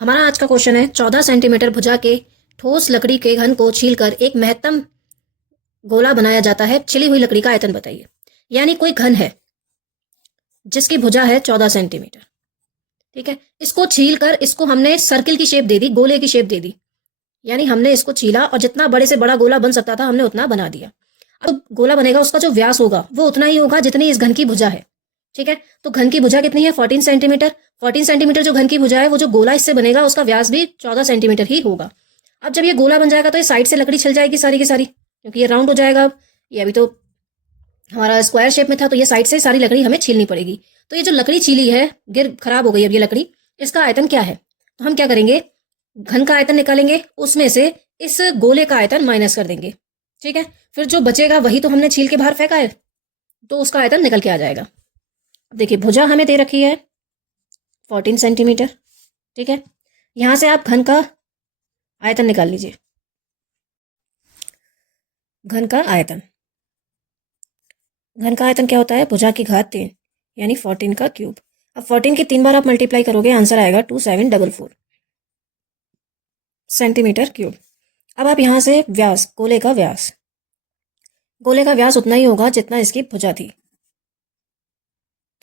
हमारा आज का क्वेश्चन है 14 सेंटीमीटर भुजा के ठोस लकड़ी के घन को छीलकर एक महत्तम गोला बनाया जाता है। छिली हुई लकड़ी का आयतन बताइए। यानी कोई घन है जिसकी भुजा है 14 सेंटीमीटर। ठीक है, इसको छील कर इसको हमने सर्किल की शेप दे दी, गोले की शेप दे दी। यानी हमने इसको छीला और जितना बड़े से बड़ा गोला बन सकता था हमने उतना बना दिया। अब गोला बनेगा, उसका जो व्यास होगा वो उतना ही होगा जितनी इस घन की भुजा है। ठीक है, तो घन की भुजा कितनी है? 14 सेंटीमीटर। 14 सेंटीमीटर जो घन की भुजा है, वो जो गोला इससे बनेगा उसका व्यास भी 14 सेंटीमीटर ही होगा। अब जब ये गोला बन जाएगा तो ये साइड से लकड़ी छिल जाएगी सारी की सारी, क्योंकि ये राउंड हो जाएगा। अब ये अभी तो हमारा स्क्वायर शेप में था, तो ये साइड से सारी लकड़ी हमें छीलनी पड़ेगी। तो ये जो लकड़ी छीली है, खराब हो गई अब ये लकड़ी, इसका आयतन क्या है? तो हम क्या करेंगे, घन का आयतन निकालेंगे, उसमें से इस गोले का आयतन माइनस कर देंगे। ठीक है, फिर जो बचेगा वही तो हमने छील के बाहर फेंका है, तो उसका आयतन निकल के आ जाएगा। अब देखिए, भुजा हमें दे रखी है 14 सेंटीमीटर। ठीक है, यहां से आप घन का आयतन निकाल लीजिए। घन का आयतन क्या होता है? भुजा की घात 3 यानी 14 का क्यूब। अब 14 की 3 बार आप मल्टीप्लाई करोगे, आंसर आएगा 2744 सेंटीमीटर क्यूब। अब आप यहां से व्यास, गोले का व्यास उतना ही होगा जितना इसकी भुजा थी।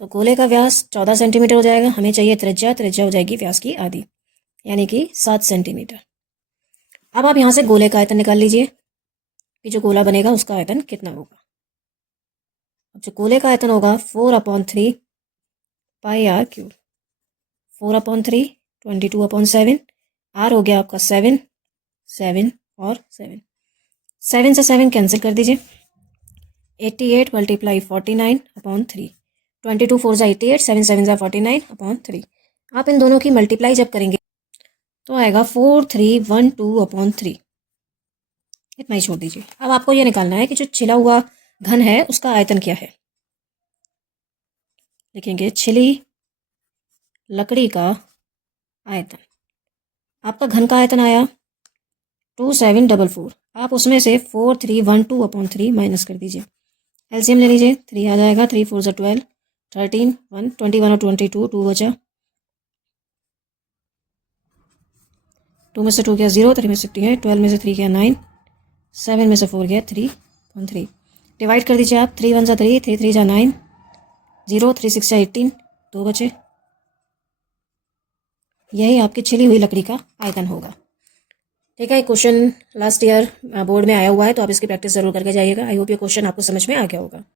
तो गोले का व्यास 14 सेंटीमीटर हो जाएगा। हमें चाहिए त्रिज्या हो जाएगी व्यास की आधी, यानी कि 7 सेंटीमीटर। अब आप यहां से गोले का आयतन निकाल लीजिए कि जो गोला बनेगा उसका आयतन कितना होगा। अब जो गोले का आयतन होगा 4/3 पाई आर क्यूब। 4/3 22/7। आर हो गया आपका 7 और 7 से 7 कैंसिल कर दीजिए। 88 मल्टीप्लाई 49/3। 22 4 जा 88, 7 7 जा 49/3। आप इन दोनों की मल्टीप्लाई जब करेंगे तो आएगा 4312/3। इतना ही छोड़ दीजिए। अब आपको यह निकालना है कि जो छिला हुआ घन है उसका आयतन क्या है। लिखेंगे छिली लकड़ी का आयतन। आपका घन का आयतन आया 2744। आप उसमें से 4312/3 माइनस कर दीजिए। एलसीएम ले लीजिए, 3 आ जाएगा। 3 4 जा 12, 13 1 21 और 22, 2 बचा। 2 में से 2 गया 0, 3 में से 3 है, 12 में से 3 गया 9, 7 में से 4 गया 3/3। डिवाइड कर दीजिए आप। 3 1 जा 3, 3 3 जा 9, 0 3 6 जा 18, 2 बचे। यही आपकी छिली हुई लकड़ी का आयतन होगा। ठीक है, क्वेश्चन लास्ट ईयर बोर्ड में आया हुआ है, तो आप इसकी प्रैक्टिस जरूर करके जाइएगा। आई होप ये क्वेश्चन आपको समझ में आ गया होगा।